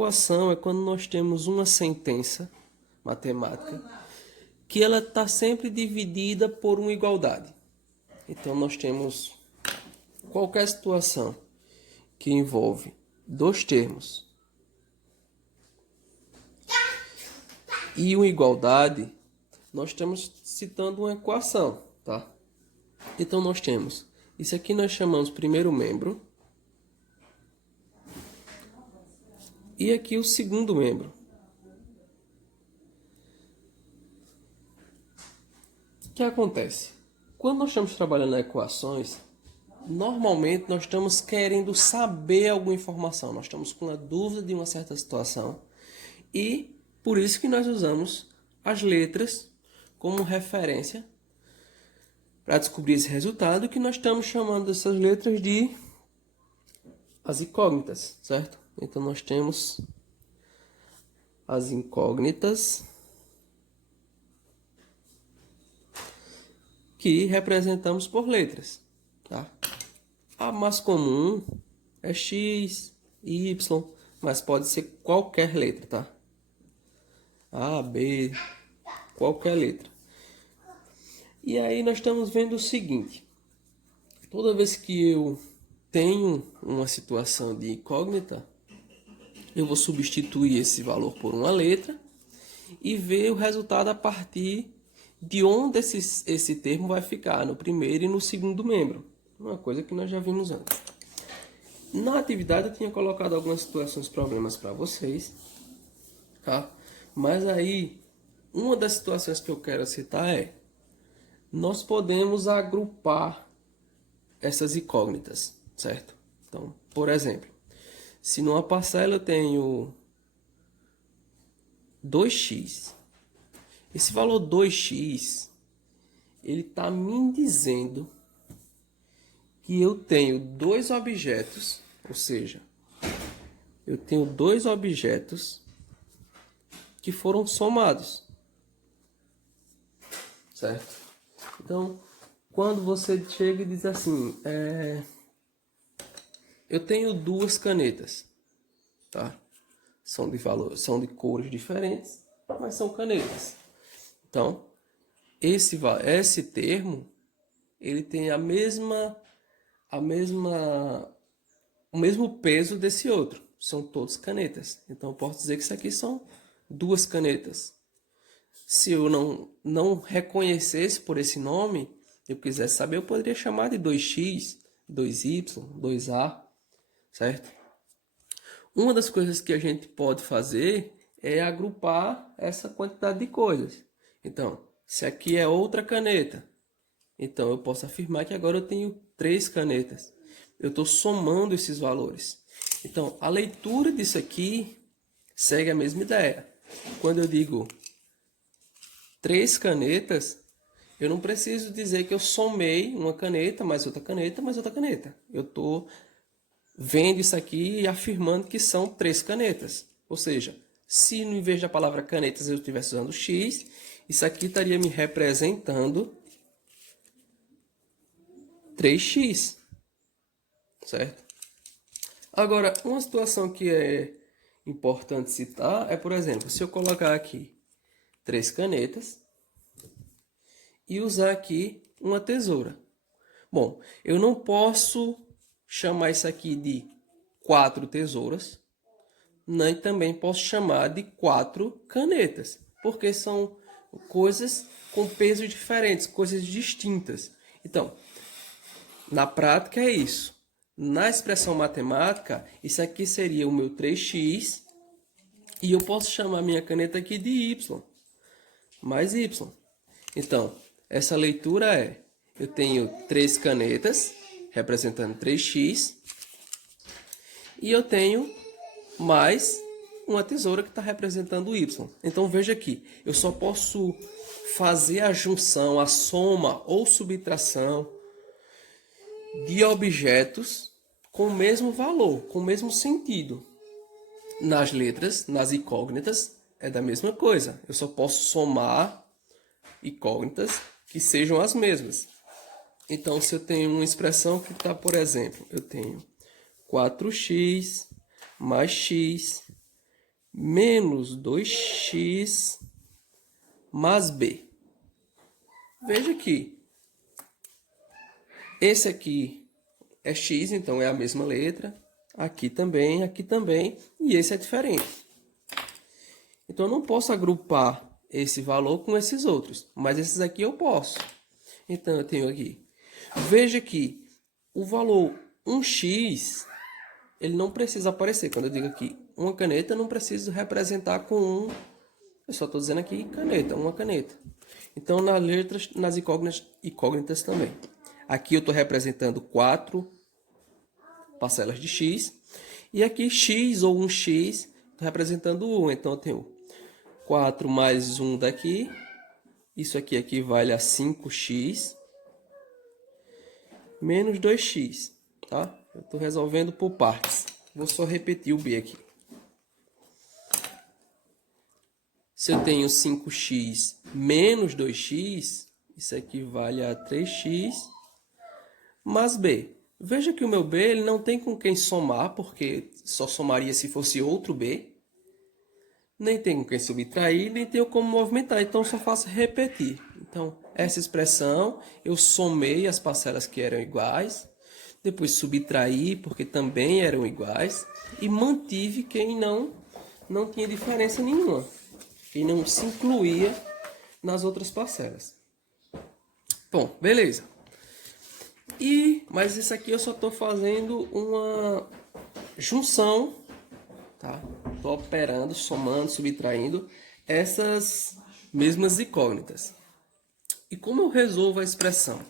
equação é quando nós temos uma sentença matemática que ela está sempre dividida por uma igualdade. Então, nós temos qualquer situação que envolve dois termos e uma igualdade, nós estamos citando uma equação, tá? Então, nós temos, isso aqui nós chamamos primeiro membro, e aqui o segundo membro. O que acontece? Quando nós estamos trabalhando em equações, normalmente nós estamos querendo saber alguma informação, nós estamos com uma dúvida de uma certa situação e por isso que nós usamos as letras como referência para descobrir esse resultado, que nós estamos chamando essas letras de as incógnitas, certo? Então nós temos as incógnitas que representamos por letras, tá? A mais comum é X, Y, mas pode ser qualquer letra, tá? A, B, qualquer letra. E aí nós estamos vendo o seguinte: toda vez que eu tenho uma situação de incógnita, eu vou substituir esse valor por uma letra e ver o resultado a partir de onde esse termo vai ficar, no primeiro e no segundo membro. Uma coisa que nós já vimos antes. Na atividade eu tinha colocado algumas situações, problemas para vocês, tá? Mas aí, uma das situações que eu quero citar é: nós podemos agrupar essas incógnitas, certo? Então, por exemplo, se numa parcela eu tenho 2x, esse valor 2x, ele está me dizendo que eu tenho dois objetos, ou seja, eu tenho dois objetos que foram somados, certo? Então, quando você chega e diz assim, eu tenho duas canetas, tá? São de cores diferentes, mas são canetas. Então, esse termo, ele tem o mesmo peso desse outro. São todos canetas. Então, eu posso dizer que isso aqui são duas canetas. Se eu não reconhecesse por esse nome, eu quisesse saber, eu poderia chamar de 2x, 2y, 2a, certo? Uma das coisas que a gente pode fazer é agrupar essa quantidade de coisas. Então, se aqui é outra caneta, então eu posso afirmar que agora eu tenho 3 canetas. Eu estou somando esses valores. Então, a leitura disso aqui segue a mesma ideia. Quando eu digo 3 canetas, eu não preciso dizer que eu somei uma caneta, mais outra caneta, mais outra caneta. Eu estou vendo isso aqui e afirmando que são 3 canetas. Ou seja, se em vez da palavra canetas eu estivesse usando X, isso aqui estaria me representando 3x, certo? Agora, uma situação que é importante citar é, por exemplo, se eu colocar aqui 3 canetas e usar aqui uma tesoura. Bom, eu não posso chamar isso aqui de 4 tesouras, nem também posso chamar de 4 canetas, porque são coisas com pesos diferentes, coisas distintas. Então, na prática é isso. Na expressão matemática, isso aqui seria o meu 3x e eu posso chamar minha caneta aqui de y, mais y. Então, essa leitura é: eu tenho 3 canetas representando 3x e eu tenho mais uma tesoura que está representando y. Então, veja aqui, eu só posso fazer a junção, a soma ou subtração de objetos com o mesmo valor, com o mesmo sentido. Nas letras, nas incógnitas, é da mesma coisa. Eu só posso somar incógnitas que sejam as mesmas. Então, se eu tenho uma expressão que está, por exemplo, eu tenho 4x mais x menos 2x mais b. Veja que esse aqui é x, então é a mesma letra. Aqui também, e esse é diferente. Então eu não posso agrupar esse valor com esses outros, mas esses aqui eu posso. Então eu tenho aqui. Veja que o valor 1x, ele não precisa aparecer. Quando eu digo aqui uma caneta, eu não preciso representar com um. Eu só estou dizendo aqui caneta, uma caneta. Então nas letras, nas incógnitas também. Aqui eu estou representando 4 parcelas de x. E aqui x ou 1x, estou representando 1. Então eu tenho 4 mais 1 daqui. Isso aqui equivale a 5x menos 2x. Tá? Eu estou resolvendo por partes. Vou só repetir o b aqui. Se eu tenho 5x menos 2x, isso equivale a 3x mais b. Veja que o meu b ele não tem com quem somar, porque só somaria se fosse outro b. Nem tem com quem subtrair, nem tenho como movimentar, então só faço repetir. Então, essa expressão, eu somei as parcelas que eram iguais, depois subtraí, porque também eram iguais, e mantive quem não tinha diferença nenhuma, quem não se incluía nas outras parcelas. Bom, beleza. Mas isso aqui eu só estou fazendo uma junção, tá? Estou operando, somando, subtraindo essas mesmas incógnitas. E como eu resolvo a expressão?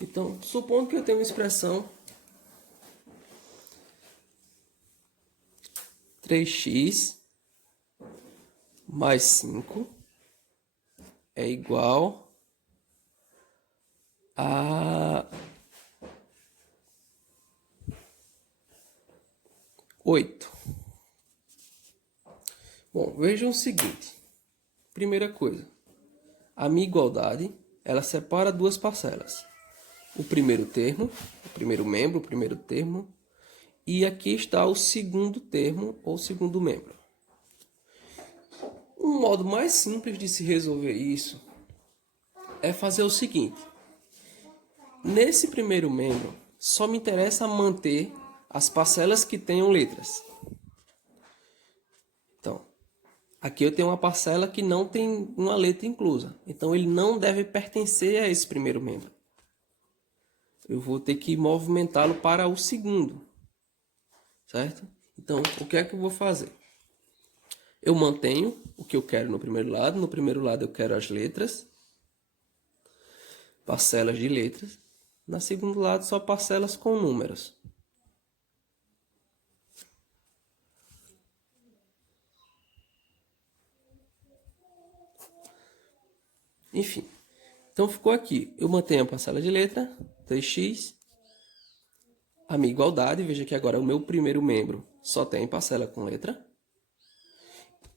Então, supondo que eu tenho uma expressão 3x mais 5 é igual a 8. Bom, vejam o seguinte. Primeira coisa, a minha igualdade, ela separa duas parcelas. O primeiro termo, o primeiro membro, o primeiro termo, e aqui está o segundo termo ou segundo membro. Um modo mais simples de se resolver isso é fazer o seguinte. Nesse primeiro membro, só me interessa manter as parcelas que tenham letras. Então, aqui eu tenho uma parcela que não tem uma letra inclusa. Então, ele não deve pertencer a esse primeiro membro. Eu vou ter que movimentá-lo para o segundo. Certo? Então, o que é que eu vou fazer? Eu mantenho o que eu quero no primeiro lado. No primeiro lado eu quero as letras. Parcelas de letras. No segundo lado só parcelas com números. Enfim. Então ficou aqui. Eu mantenho a parcela de letra, 3x. A minha igualdade, veja que agora o meu primeiro membro só tem parcela com letra.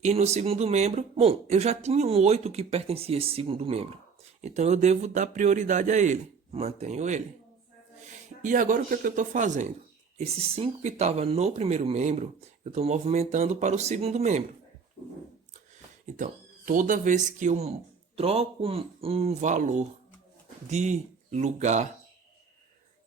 E no segundo membro, bom, eu já tinha um 8 que pertencia a esse segundo membro. Então eu devo dar prioridade a ele. Mantenho ele. E agora o que é que eu estou fazendo? Esse 5 que estava no primeiro membro, eu estou movimentando para o segundo membro. Então, toda vez que eu troco um valor de lugar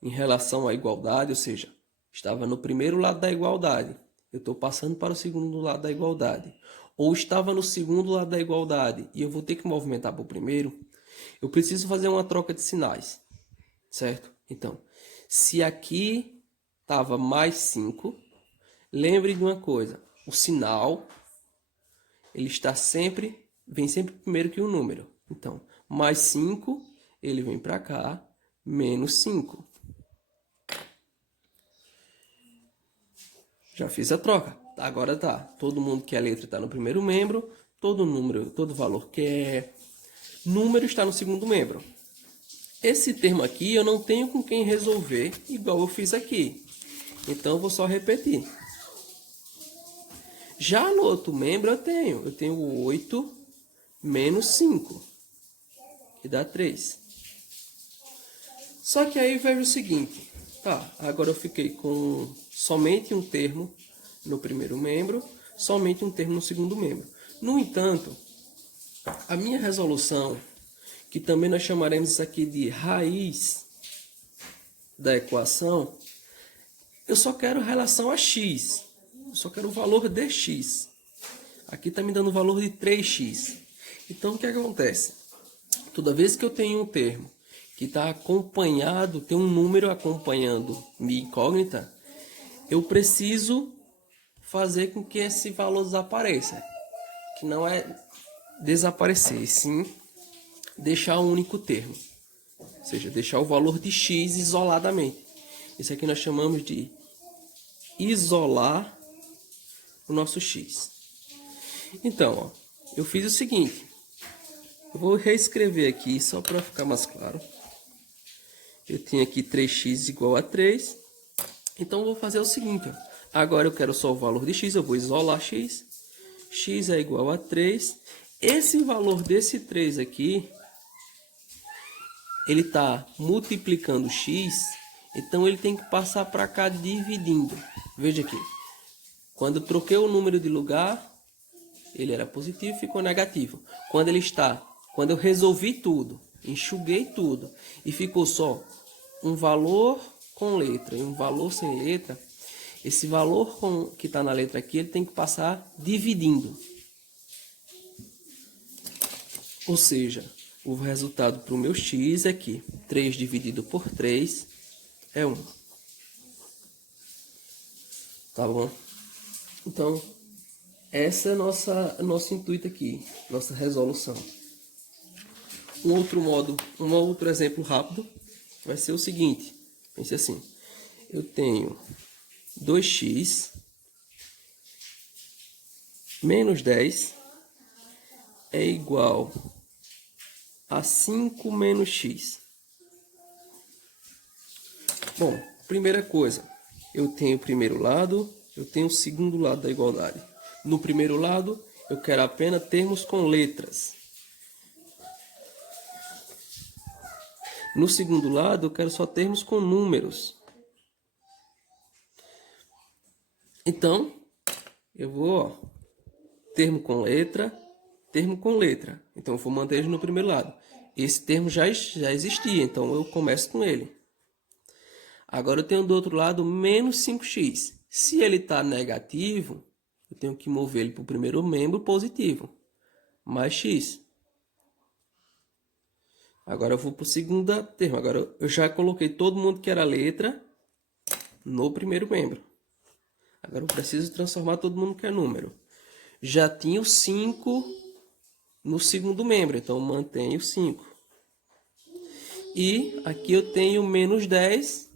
em relação à igualdade, ou seja, estava no primeiro lado da igualdade, eu estou passando para o segundo lado da igualdade. Ou estava no segundo lado da igualdade e eu vou ter que movimentar para o primeiro, eu preciso fazer uma troca de sinais, certo? Então, se aqui estava mais 5, lembre de uma coisa, o sinal ele vem sempre primeiro que o número. Então, mais 5, ele vem para cá, menos 5. Já fiz a troca. Agora tá. Todo mundo que a letra está no primeiro membro, todo valor que é número está no segundo membro. Esse termo aqui eu não tenho com quem resolver igual eu fiz aqui. Então eu vou só repetir. Já no outro membro eu tenho 8 menos 5, que dá 3. Só que aí vejo o seguinte, tá, agora eu fiquei com somente um termo no primeiro membro, somente um termo no segundo membro. No entanto, a minha resolução, que também nós chamaremos isso aqui de raiz da equação, eu só quero relação a x. Eu só quero o valor de x. Aqui está me dando o valor de 3x. Então, o que acontece? Toda vez que eu tenho um termo que está acompanhado, tem um número acompanhando minha incógnita, eu preciso fazer com que esse valor desapareça. Que não é desaparecer, sim deixar um único termo. Ou seja, deixar o valor de x isoladamente. Isso aqui nós chamamos de isolar o nosso x. Então, ó, eu fiz o seguinte. Eu vou reescrever aqui só para ficar mais claro. Eu tenho aqui 3x igual a 3. Então, eu vou fazer o seguinte. Ó. Agora eu quero só o valor de x. Eu vou isolar x. X é igual a 3. Esse valor desse 3 aqui, ele está multiplicando x. Então, ele tem que passar para cá dividindo. Veja aqui. Quando eu troquei o número de lugar, ele era positivo e ficou negativo. Quando eu resolvi tudo, enxuguei tudo e ficou só um valor com letra e um valor sem letra, esse valor que está na letra aqui, ele tem que passar dividindo. Ou seja, o resultado para o meu x é que 3 dividido por 3 é 1. Tá bom? Então, essa é nosso intuito aqui, nossa resolução. Um outro exemplo rápido vai ser o seguinte. Pense assim. Eu tenho 2x menos 10 é igual a 5 menos x. Bom, primeira coisa, eu tenho o primeiro lado, eu tenho o segundo lado da igualdade. No primeiro lado, eu quero apenas termos com letras. No segundo lado, eu quero só termos com números. Então, eu vou, ó, termo com letra, termo com letra. Então, eu vou manter ele no primeiro lado. Esse termo já existia, então eu começo com ele. Agora, eu tenho do outro lado menos 5x. Se ele está negativo, eu tenho que mover ele para o primeiro membro positivo. Mais x. Agora eu vou para o segundo termo. Agora eu já coloquei todo mundo que era letra no primeiro membro. Agora eu preciso transformar todo mundo que é número. Já tinha o 5 no segundo membro, então eu mantenho 5. E aqui eu tenho menos 10,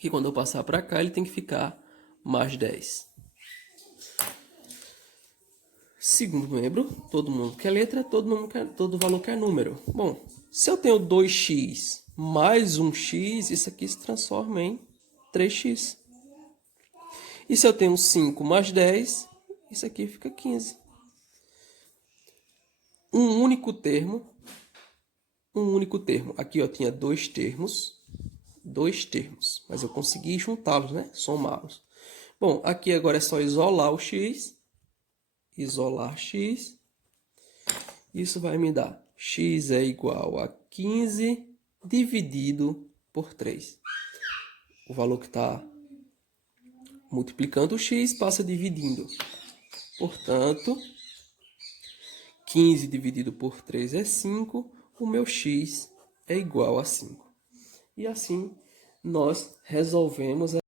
que quando eu passar para cá ele tem que ficar mais 10. Segundo membro, todo mundo quer letra, todo valor quer número. Bom, se eu tenho 2x mais 1x, isso aqui se transforma em 3x. E se eu tenho 5 mais 10, isso aqui fica 15. Um único termo. Aqui eu tinha dois termos, mas eu consegui juntá-los, né? Somá-los. Bom, aqui agora é só isolar o x. Isolar x. Isso vai me dar x é igual a 15 dividido por 3. O valor que está multiplicando o x passa dividindo. Portanto, 15 dividido por 3 é 5. O meu x é igual a 5. E assim nós resolvemos